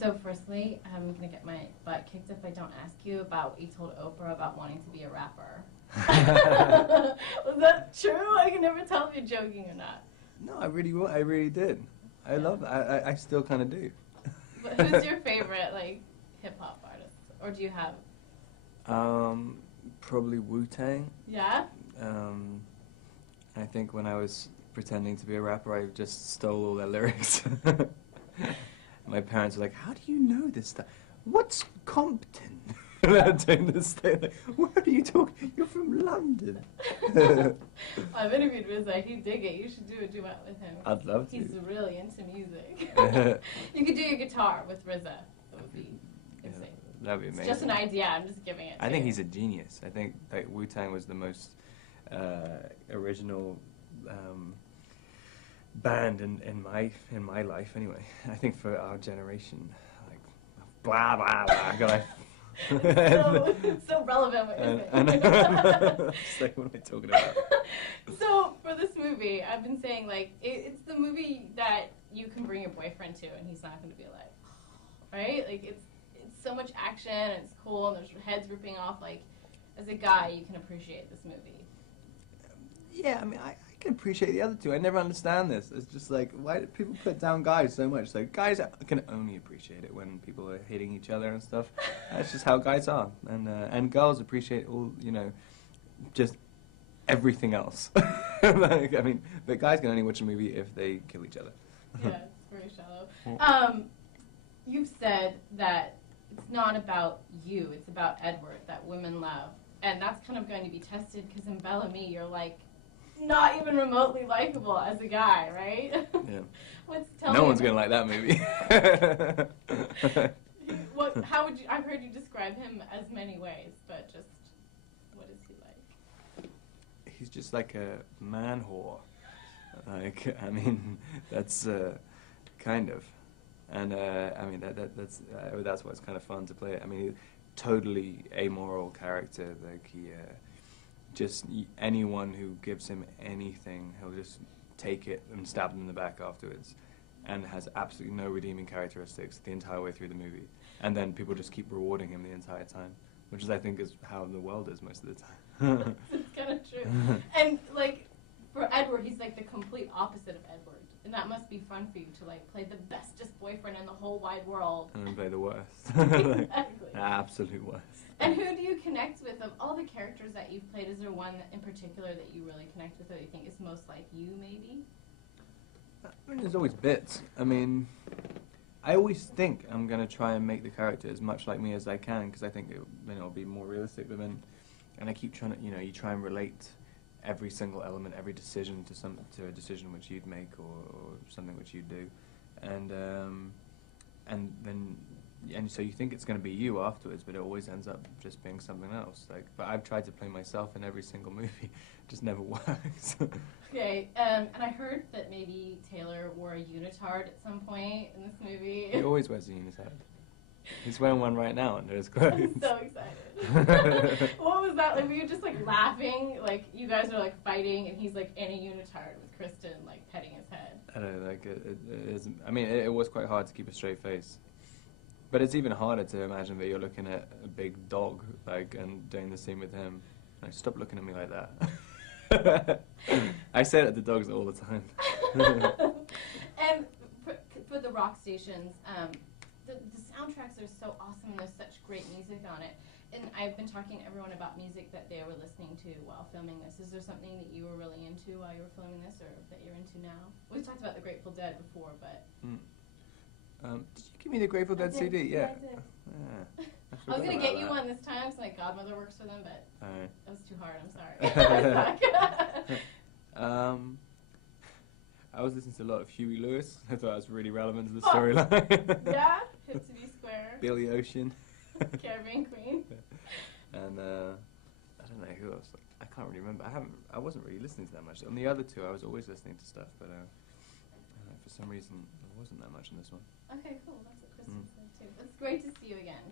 so firstly, I'm gonna get my butt kicked if I don't ask you about what you told Oprah about wanting to be a rapper. Was that true? I can never tell if you're joking or not. No, I really did. I love it. I still kind of do. But who's your favorite, like, hip-hop artist? Or do you have? Probably Wu-Tang. Yeah? I think when I was pretending to be a rapper, I just stole all their lyrics. My parents were like, "How do you know this stuff? What's Compton?" Doing this thing, like, "What are you talking? You're from London." I've interviewed RZA. He'd dig it. You should do a duet with him. I'd love to. He's really into music. You could do your guitar with RZA. That would be insane. That'd be amazing. It's just an idea. I'm just giving it. I think he's a genius. I think like Wu-Tang was the most original band in my life anyway. I think for our generation, like blah blah blah. God, so relevant what you're saying. Just like, what am I talking about? So for this movie, I've been saying like it's the movie that you can bring your boyfriend to, and he's not going to be like, right? Like it's so much action, and it's cool, and there's heads ripping off. Like as a guy, you can appreciate this movie. Yeah, I mean, I can appreciate the other two. I never understand this. It's just like, why do people put down guys so much? Like, guys can only appreciate it when people are hitting each other and stuff. That's just how guys are. And girls appreciate all, you know, just everything else. Like, I mean, but guys can only watch a movie if they kill each other. Yeah, it's very shallow. You've said that it's not about you, it's about Edward, that women love. And that's kind of going to be tested because in Bellamy, you're like, not even remotely likable as a guy, right? Yeah. No one's gonna like that movie. How would you? I've heard you describe him as many ways, but just what is he like? He's just like a man whore. Like, I mean, that's kind of, and I mean that's why it's kind of fun to play it. I mean, he's totally amoral character. Like he. Just anyone who gives him anything, he'll just take it and stab them in the back afterwards, and has absolutely no redeeming characteristics the entire way through the movie. And then people just keep rewarding him the entire time, which is, I think, is how the world is most of the time. It's kind of true. And like for Edward, he's like the complete opposite of Edward, and that must be fun for you to like play the bestest boyfriend in the whole wide world. And then play the worst. Exactly. Absolute worst. And who do you connect with of all the characters that you've played? Is there one in particular that you really connect with, or you think is most like you, maybe? I mean, there's always bits. I mean, I always think I'm gonna try and make the character as much like me as I can, because I think it'll be more realistic. But then, and I keep trying to, you know, you try and relate every single element, every decision to a decision which you'd make or something which you'd do, and then. And so you think it's going to be you afterwards, but it always ends up just being something else. Like, but I've tried to play myself in every single movie, it just never works. Okay, and I heard that maybe Taylor wore a unitard at some point in this movie. He always wears a unitard. He's wearing one right now under his clothes. I'm so excited. What was that like? Were you just like laughing, like you guys are like fighting, and he's like in a unitard with Kristen like petting his head? I don't know, like it is. I mean, it was quite hard to keep a straight face. But it's even harder to imagine that you're looking at a big dog, like, and doing the same with him. Like, stop looking at me like that. I say it to dogs all the time. And for the rock stations, the soundtracks are so awesome, and there's such great music on it. And I've been talking to everyone about music that they were listening to while filming this. Is there something that you were really into while you were filming this, or that you're into now? We've talked about the Grateful Dead before, but... Did you give me the Grateful Dead CD? Yeah. I did. Yeah. I was going to get you one this time, so my godmother works for them, but that was too hard. I'm sorry. I was listening to a lot of Huey Lewis. I thought it was really relevant to the storyline. Yeah? Hip to be square. Billy Ocean. Caribbean Queen. And I don't know who else. I can't really remember. I wasn't really listening to that much. On the other two, I was always listening to stuff, but for some reason, there wasn't that much in this one. Okay, cool. That's what Kristen said too. It's great to see you again.